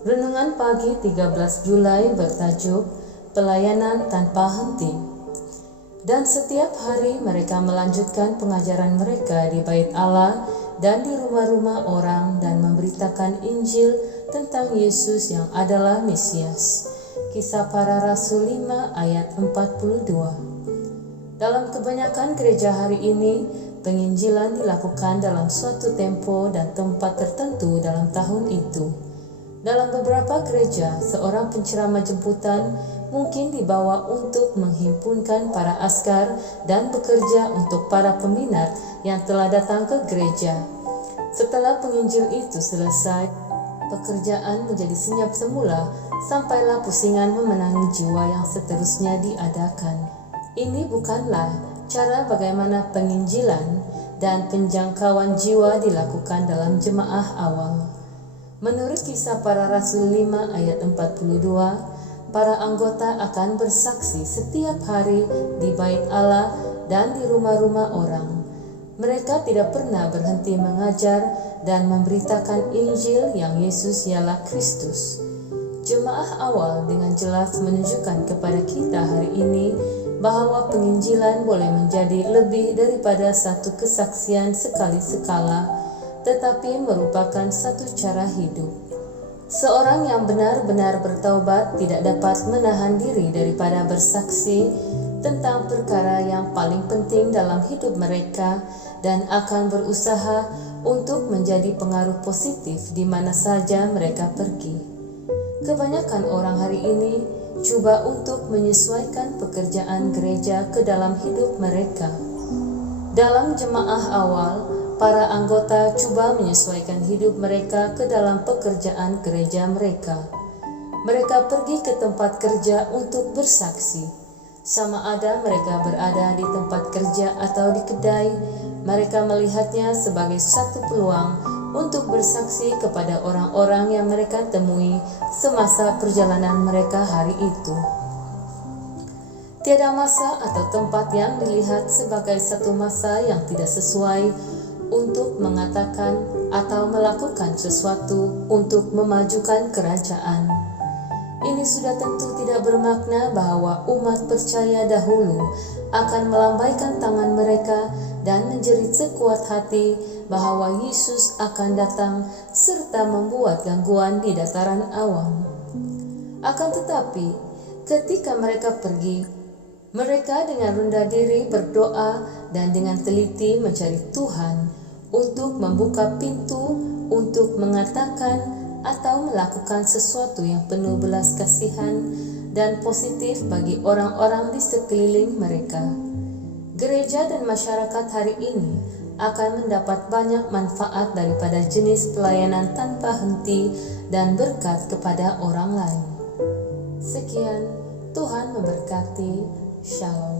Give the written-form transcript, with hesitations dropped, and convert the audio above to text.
Renungan pagi 13 Julai bertajuk Pelayanan Tanpa Henti. Dan setiap hari mereka melanjutkan pengajaran mereka di bait Allah dan di rumah-rumah orang dan memberitakan Injil tentang Yesus yang adalah Mesias. Kisah Para Rasul 5 ayat 42. Dalam kebanyakan gereja hari ini, penginjilan dilakukan dalam suatu tempo dan tempat tertentu dalam tahun itu. Dalam beberapa gereja, seorang penceramah jemputan mungkin dibawa untuk menghimpunkan para askar dan bekerja untuk para peminat yang telah datang ke gereja. Setelah penginjil itu selesai, pekerjaan menjadi senyap semula sampailah pusingan memenangi jiwa yang seterusnya diadakan. Ini bukanlah cara bagaimana penginjilan dan penjangkauan jiwa dilakukan dalam jemaah awal. Menurut Kisah Para Rasul 5 ayat 42, para anggota akan bersaksi setiap hari di bait Allah dan di rumah-rumah orang. Mereka tidak pernah berhenti mengajar dan memberitakan Injil yang Yesus ialah Kristus. Jemaah awal dengan jelas menunjukkan kepada kita hari ini bahwa penginjilan boleh menjadi lebih daripada satu kesaksian sekali-sekala, tetapi merupakan satu cara hidup. Seorang yang benar-benar bertaubat tidak dapat menahan diri daripada bersaksi tentang perkara yang paling penting dalam hidup mereka dan akan berusaha untuk menjadi pengaruh positif di mana saja mereka pergi. Kebanyakan orang hari ini coba untuk menyesuaikan pekerjaan gereja ke dalam hidup mereka. Dalam jemaah awal, para anggota coba menyesuaikan hidup mereka ke dalam pekerjaan gereja mereka. Mereka pergi ke tempat kerja untuk bersaksi. Sama ada mereka berada di tempat kerja atau di kedai, mereka melihatnya sebagai satu peluang untuk bersaksi kepada orang-orang yang mereka temui semasa perjalanan mereka hari itu. Tiada masa atau tempat yang dilihat sebagai satu masa yang tidak sesuai untuk mengatakan atau melakukan sesuatu untuk memajukan kerajaan. Ini sudah tentu tidak bermakna bahwa umat percaya dahulu akan melambaikan tangan mereka dan menjerit sekuat hati bahwa Yesus akan datang serta membuat gangguan di dataran awam. Akan tetapi, ketika mereka pergi, mereka dengan rendah diri berdoa dan dengan teliti mencari Tuhan untuk membuka pintu untuk mengatakan atau melakukan sesuatu yang penuh belas kasihan dan positif bagi orang-orang di sekeliling mereka. Gereja dan masyarakat hari ini akan mendapat banyak manfaat daripada jenis pelayanan tanpa henti dan berkat kepada orang lain. Sekian, Tuhan memberkati. Shalom.